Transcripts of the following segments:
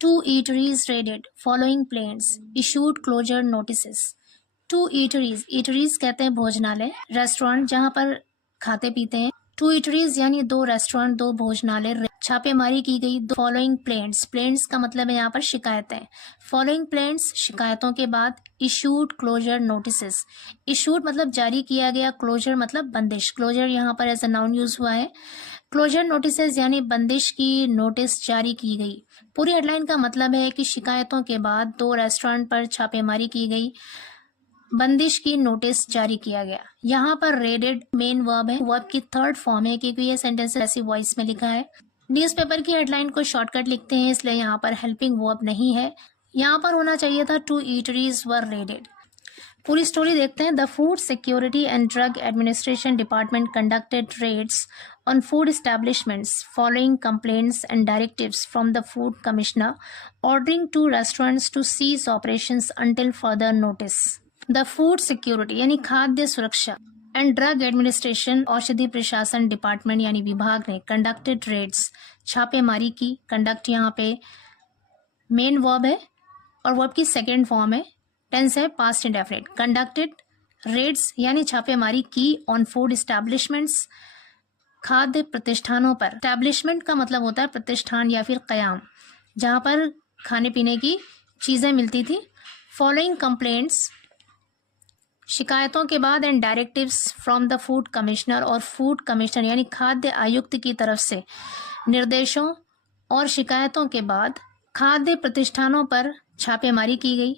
2 eateries raided following plaints, issued closure notices. 2 eateries कहते हैं भोजनालय, रेस्टोरेंट जहाँ पर खाते पीते हैं। 2 eateries यानी 2 रेस्टोरेंट, 2 भोजनालय, छापेमारी की गई। फॉलोइंग प्लेंट्स का मतलब है यहाँ पर शिकायतें। फॉलोइंग प्लेंट्स शिकायतों के बाद, इशूड क्लोजर नोटिसेस, इशूड मतलब जारी किया गया, क्लोजर मतलब बंदिश। क्लोजर यहाँ पर एज अ नाउन यूज हुआ है। क्लोजर नोटिसेस यानी बंदिश की नोटिस जारी की गई। पूरी हेडलाइन का मतलब है कि शिकायतों के बाद 2 रेस्टोरेंट पर छापेमारी की गई, बंदिश की नोटिस जारी किया गया। यहाँ पर रेडेड मेन वर्ब है, वर्ब की थर्ड फॉर्म है क्योंकि ये सेंटेंस ऐसी वॉइस में लिखा है। न्यूज़पेपर की हेडलाइन को शॉर्टकट लिखते हैं इसलिए यहाँ पर हेल्पिंग वर्ब नहीं है, यहाँ पर होना चाहिए था 2 eateries वर रेडेड। पूरी स्टोरी देखते हैं। The food security and drug administration department conducted raids on food establishments following complaints and directives from the food commissioner ordering 2 restaurants to cease operations until further notice. The food security यानी खाद्य सुरक्षा and drug administration औषधि प्रशासन department यानी विभाग ने conducted Reds छापेमारी की। कंडक्ट यहाँ पे मेन वर्ब है और वर्ब की सेकेंड फॉर्म है, टेंस है पास्ट इंडेफिनिट। कंडक्टेड रेड्स यानी छापेमारी की ऑन फूड एस्टैब्लिशमेंट्स खाद्य प्रतिष्ठानों पर। एस्टैब्लिशमेंट का मतलब होता है प्रतिष्ठान या फिर कयाम, जहाँ पर खाने पीने की चीज़ें मिलती थी। फॉलोइंग कंप्लेंट्स शिकायतों के बाद and directives from the food commissioner और फूड कमिश्नर यानी खाद्य आयुक्त की तरफ से निर्देशों और शिकायतों के बाद खाद्य प्रतिष्ठानों पर छापेमारी की गई।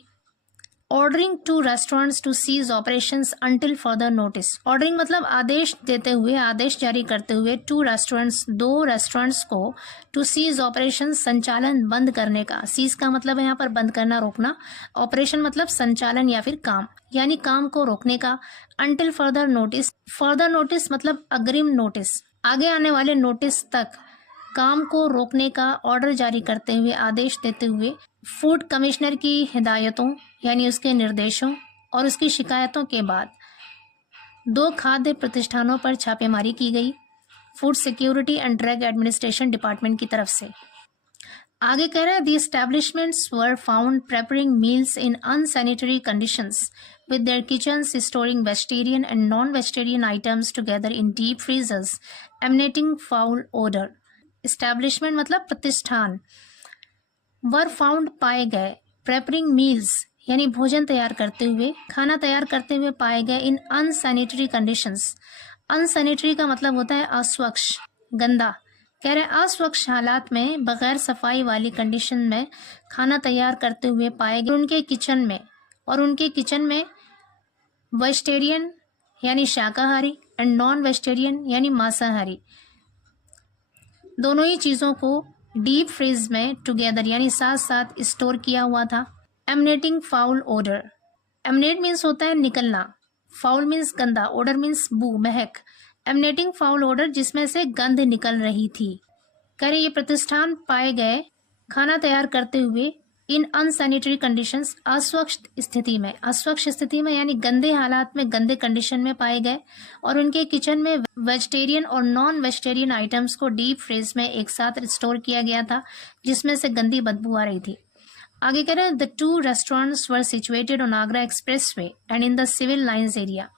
Ordering 2 restaurants to cease operations until further notice. Ordering मतलब आदेश देते हुए, आदेश जारी करते हुए 2 रेस्टोरेंट्स को टू सीज ऑपरेशन संचालन बंद करने का। सीज का मतलब है यहाँ पर बंद करना, रोकना। ऑपरेशन मतलब संचालन या फिर काम, यानी काम को रोकने का। Until further notice, further notice मतलब अग्रिम नोटिस, आगे आने वाले नोटिस तक काम को रोकने का ऑर्डर जारी करते हुए, आदेश देते हुए फूड कमिश्नर की हिदायतों यानी उसके निर्देशों और उसकी शिकायतों के बाद 2 खाद्य प्रतिष्ठानों पर छापेमारी की गई food security and drug administration department की तरफ से। आगे कह रहे हैं the establishments were found preparing meals in unsanitary conditions with their kitchens storing vegetarian and non-vegetarian items together in deep freezers emanating foul odor. Establishment मतलब प्रतिष्ठान, were found पाए गए, प्रेपरिंग मील्स यानी भोजन तैयार करते हुए, खाना तैयार करते हुए पाए गए इन अनसैनिटरी कंडीशंस। अनसैनिटरी का मतलब होता है अस्वच्छ, गंदा। कह रहे अस्वच्छ हालात में, बगैर सफाई वाली कंडीशन में खाना तैयार करते हुए पाए गए उनके किचन में, और उनके किचन में वेजिटेरियन यानी शाकाहारी एंड नॉन वेजिटेरियन यानी मांसाहारी दोनों ही चीज़ों को डीप फ्रीज में टुगेदर यानी साथ साथ स्टोर किया हुआ था। एमनेटिंग फाउल ओडर, एमनेट मीन्स होता है निकलना, फाउल मीन्स गंदा, ओडर मीन्स बू, महक। एमनेटिंग फाउल ओडर जिसमें से गंध निकल रही थी। कह रहे ये प्रतिष्ठान पाए गए खाना तैयार करते हुए इन अनसैनिटरी कंडीशंस, अस्वच्छ स्थिति में यानी गंदे हालात में, गंदे कंडीशन में पाए गए, और उनके किचन में वेजिटेरियन और नॉन वेजिटेरियन आइटम्स को डीप फ्रीज में एक साथ स्टोर किया गया था जिसमें से गंदी बदबू आ रही थी। आगे कह रहे हैं the 2 restaurants were situated on Agra expressway and in the civil lines area.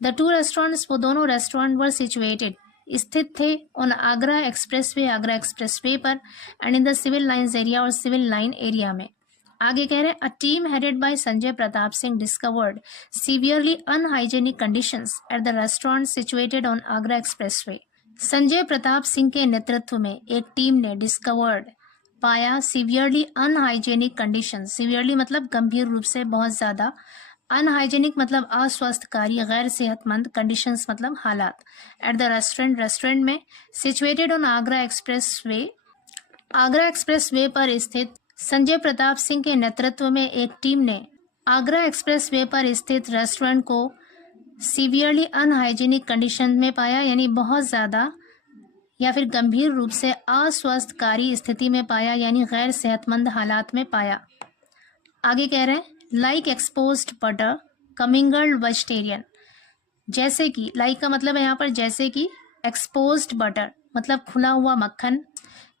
The 2 restaurants, वो दोनों रेस्टोरेंट वर सिचुएटेड स्थित थे ऑन आगरा एक्सप्रेस वे पर and in the civil lines area और सिविल लाइन एरिया में। आगे कह रहे हैं a team headed by Sanjay Pratap Singh discovered severely unhygienic conditions at the restaurant situated on Agra expressway. Sanjay Pratap Singh के नेतृत्व में एक टीम ने डिस्कवर्ड पाया सीवियरली अनहाइजेनिक कंडीशंस, सीवियरली मतलब गंभीर रूप से, बहुत ज्यादा, अनहाइजेनिक मतलब अस्वस्थकारी, गैर सेहतमंद, कंडीशंस मतलब हालात, एट द रेस्टोरेंट में, situated on Agra expressway पर स्थित। संजय प्रताप सिंह के नेतृत्व में एक टीम ने आगरा एक्सप्रेस वे पर स्थित रेस्टोरेंट को सीवियरली अनहाइजेनिक कंडीशन में पाया, यानी बहुत ज्यादा या फिर गंभीर रूप से अस्वस्थकारी स्थिति में पाया, यानी गैर सेहतमंद हालात में पाया। आगे कह रहे हैं लाइक एक्सपोज्ड बटर कमिंगल्ड वेजिटेरियन, जैसे कि, लाइक का मतलब है यहाँ पर जैसे कि, एक्सपोज्ड बटर मतलब खुला हुआ मक्खन,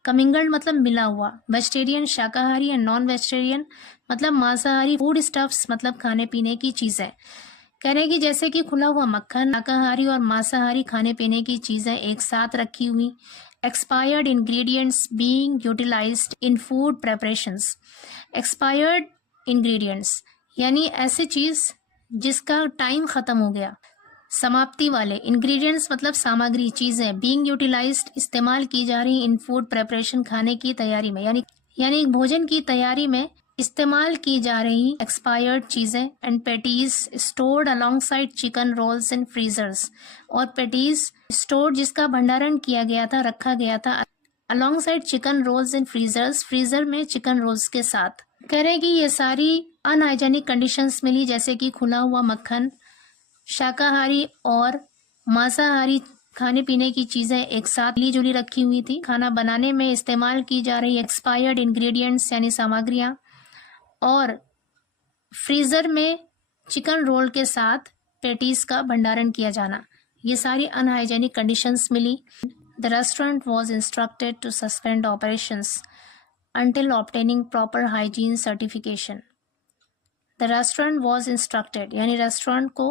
कमिंगल्ड मतलब मिला हुआ, वेजिटेरियन शाकाहारी एंड नॉन वेजिटेरियन मतलब मांसाहारी, फूड स्टफ्स मतलब खाने पीने की चीज़ें। कह रहे हैं कि जैसे कि खुला हुआ मक्खन, शाकाहारी और मांसाहारी खाने पीने की चीज़ें एक साथ रखी हुई। Expired ingredients being utilised in food preparations. Expired ingredients यानी ऐसी चीज़ जिसका टाइम ख़त्म हो गया। समाप्ति वाले इंग्रेडिएंट्स मतलब सामग्री, चीज़ें। बीइंग यूटिलाइज्ड इस्तेमाल की जा रही इन फूड प्रेपरेशन खाने की तैयारी में, यानी भोजन की तैयारी में इस्तेमाल की जा रही एक्सपायर्ड चीज़ें। And patties stored alongside chicken rolls in freezers. और पेटीज स्टोर्ड जिसका भंडारण किया गया था, रखा गया था alongside chicken rolls in freezers, freezer में चिकन रोल्स के साथ। कह रहे हैं कि ये सारी अनहाइजेनिक कंडीशंस मिली, जैसे कि खुला हुआ मक्खन, शाकाहारी और मांसाहारी खाने पीने की चीज़ें एक साथ मिली जुली रखी हुई थी। खाना बनाने में इस्तेमाल की जा रही एक्सपायर्ड इंग्रेडिएंट्स यानी सामग्रियां, और फ्रीज़र में चिकन रोल के साथ पेटीज का भंडारण किया जाना, ये सारी अनहाइजेनिक कंडीशंस मिली। The restaurant was instructed to suspend operations until obtaining proper hygiene certification. The restaurant was instructed यानी रेस्टोरेंट को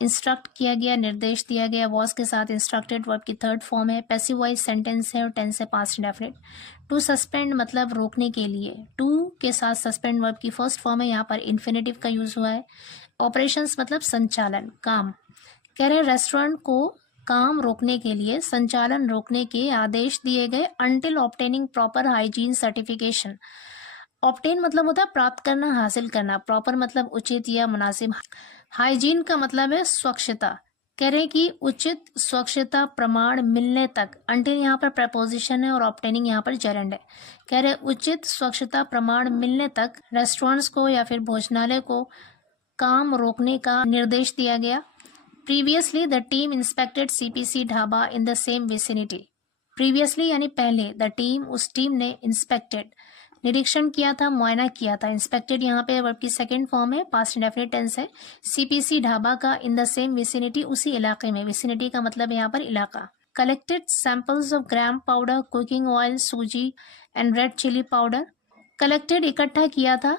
इंस्ट्रक्ट किया गया, निर्देश दिया गया। वॉज के साथ इंस्ट्रक्टेड वर्ब की थर्ड फॉर्म है, पैसिव वॉइस सेंटेंस है और टेंस है पास्ट इंडेफिनिट। टू सस्पेंड मतलब रोकने के लिए, टू के साथ सस्पेंड वर्ब की फर्स्ट फॉर्म है, यहाँ पर इन्फिनेटिव का यूज हुआ है। ऑपरेशंस मतलब संचालन, काम। कह रहे रेस्टोरेंट को काम रोकने के लिए, संचालन रोकने के आदेश दिए गए until obtaining proper hygiene certification. Obtain मतलब होता है प्राप्त करना, हासिल करना। प्रॉपर मतलब उचित या मुनासिब। हाइजीन का मतलब है स्वच्छता। कह रहे हैं कि उचित स्वच्छता प्रमाण मिलने तक, अंटिल यहाँ पर प्रपोजिशन है और ऑब्टेनिंग यहाँ पर जेरेंड है। कह रहे उचित स्वच्छता प्रमाण मिलने तक रेस्टोरेंट्स को या फिर भोजनालय को काम रोकने का निर्देश दिया गया। Previously, the team inspected CPC dhaba in the same vicinity. Previously यानी पहले, the team उस टीम ने inspected निरीक्षण किया था, मुआयना किया था। इंस्पेक्टेड यहाँ पे वर्ब की सेकंड फॉर्म है, पास्ट इंडेफिनिट टेंस है। CPC ढाबा का इन द सेम विसिनिटी, उसी इलाके में। विसिनिटी का मतलब है यहाँ पर इलाका। Collected samples of gram powder, cooking oil, suji and red chilli powder. Collected इकट्ठा किया था,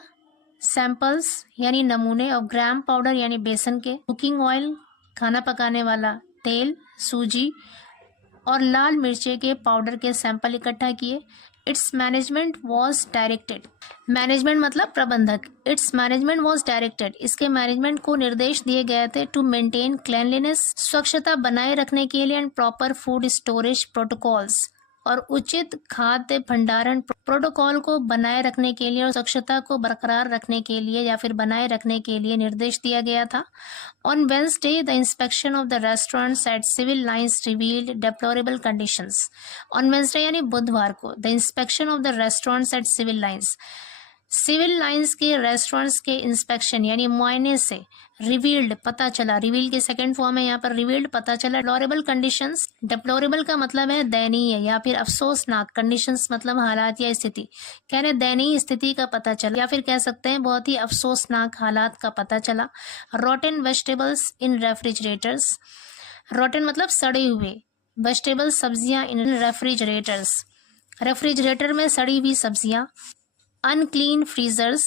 सैंपल्स यानी नमूने, और ग्राम पाउडर यानी बेसन के, कुकिंग ऑयल खाना पकाने वाला तेल, सूजी और लाल मिर्चे के पाउडर के सैंपल इकट्ठा किए। It's management was directed, management मतलब प्रबंधक। इट्स मैनेजमेंट वॉज डायरेक्टेड, इसके मैनेजमेंट को निर्देश दिए गए थे टू मेंटेन क्लीनलीनेस, स्वच्छता बनाए रखने के लिए, and proper food storage protocols, और उचित खाद्य भंडारण प्रोटोकॉल को बनाए रखने के लिए और स्वच्छता को बरकरार रखने के लिए या फिर बनाए रखने के लिए निर्देश दिया गया था। On Wednesday the inspection of the restaurants at Civil Lines revealed deplorable conditions. On Wednesday यानी बुधवार को, the inspection of the restaurants at Civil Lines, Civil Lines के रेस्टोरेंट्स के इंस्पेक्शन यानी मुआयने से, रिवील्ड पता चला, रिवील की सेकंड फॉर्म है यहाँ पर, रिवील्ड पता चला। डेप्लोरेबल कंडीशंस, डेप्लोरेबल का मतलब है दयनीय या फिर अफसोसनाक, कंडीशंस मतलब हालात या स्थिति। कह रहे दयनीय स्थिति का पता चला, या फिर कह सकते हैं बहुत ही अफसोसनाक हालात का पता चला। रोटन वेजिटेबल्स इन रेफ्रिजरेटर्स, रोटन मतलब सड़े हुए, वेजिटेबल सब्जियां इन रेफ्रिजरेटर्स, रेफ्रिजरेटर में सड़ी हुई सब्जियां। अनक्लीन फ्रीजर्स,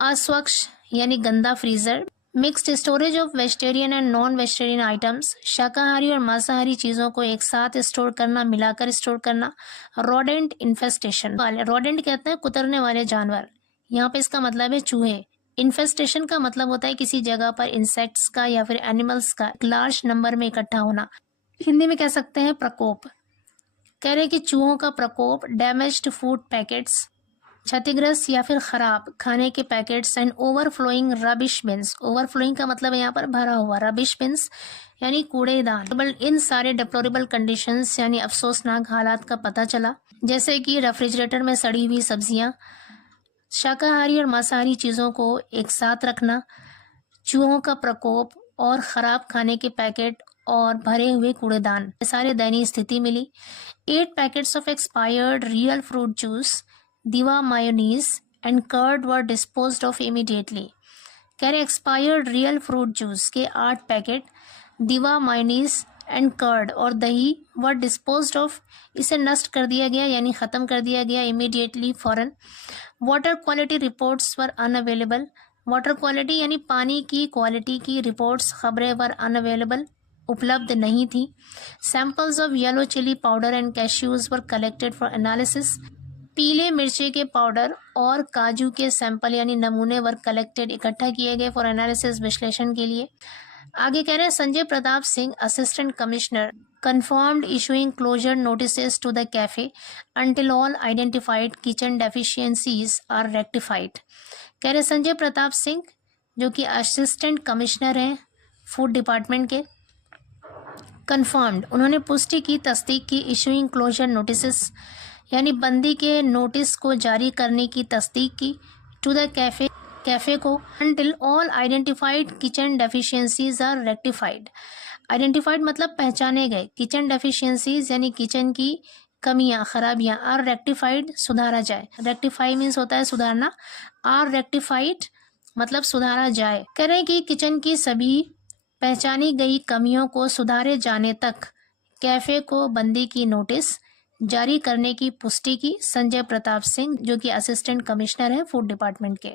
अस्वच्छ यानी गंदा freezer. Mixed storage of vegetarian and non vegetarian items, शाकाहारी और मांसाहारी चीज़ों को एक साथ स्टोर करना, मिलाकर स्टोर करना। रोडेंट इन्फेस्टेशन, रोडेंट कहते हैं कुतरने वाले जानवर, यहाँ पे इसका मतलब है चूहे। इन्फेस्टेशन का मतलब होता है किसी जगह पर इंसेक्ट्स का या फिर एनिमल्स का लार्ज नंबर में इकट्ठा होना। हिंदी में कह सकते हैं प्रकोप। कह रहे कि चूहों का प्रकोप। डैमेज्ड फूड पैकेट्स, क्षतिग्रस्त या फिर खराब खाने के packets. And overflowing rubbish beans, overflowing का मतलब है यहाँ पर भरा हुआ, रबिश बिन्स यानी कूड़ेदान। इन सारे डेप्लोरेबल कंडीशंस यानी अफसोसनाक हालात का पता चला, जैसे कि रेफ्रिजरेटर में सड़ी हुई सब्जियां, शाकाहारी और मांसाहारी चीज़ों को एक साथ रखना, चूहों का प्रकोप और ख़राब खाने के पैकेट और भरे हुए कूड़ेदान, ये सारे दयनीय स्थिति मिली। 8 packets of expired real fruit juice, Diva mayonnaise and curd were disposed of immediately. कह रहे एक्सपायर्ड रियल फ्रूट जूस के 8 पैकेट, दिवा मायोनीज एंड कर्ड और दही वर डिस्पोज्ड ऑफ, इसे नष्ट कर दिया गया यानी ख़त्म कर दिया गया इमीडिएटली फ़ौरन। वाटर क्वालिटी रिपोर्ट्स वर अनअवेलेबल, वाटर क्वालिटी यानी पानी की क्वालिटी की रिपोर्ट्स खबरें वर अनअवेलेबल, उपलब्ध नहीं थी। Samples of yellow chilli powder and cashews were collected for analysis, पीले मिर्चे के पाउडर और काजू के सैंपल यानी नमूने वर कलेक्टेड इकट्ठा किए गए फॉर एनालिसिस विश्लेषण के लिए। आगे कह रहे हैं Sanjay Pratap Singh assistant commissioner confirmed issuing closure notices to the cafe until all identified kitchen deficiencies are rectified। कह रहे संजय प्रताप सिंह जो कि असिस्टेंट कमिश्नर हैं फूड डिपार्टमेंट के, कन्फर्म्ड उन्होंने पुष्टि की, तस्दीक की, इशूइंग क्लोजर नोटिस यानी बंदी के नोटिस को जारी करने की तस्दीक की, टू द कैफे को, until all identified kitchen deficiencies are rectified। Identified मतलब पहचाने गए, किचन डेफिशिएंसीज यानी किचन की कमियां खराबियां, आर रेक्टिफाइड सुधारा जाए, रेक्टिफाई मीन्स होता है सुधारना, आर रेक्टिफाइड मतलब सुधारा जाए। कह रहे हैं कि किचन की सभी पहचानी गई कमियों को सुधारे जाने तक कैफे को बंदी की नोटिस जारी करने की पुष्टि की संजय प्रताप सिंह जो कि असिस्टेंट कमिश्नर है फूड डिपार्टमेंट के।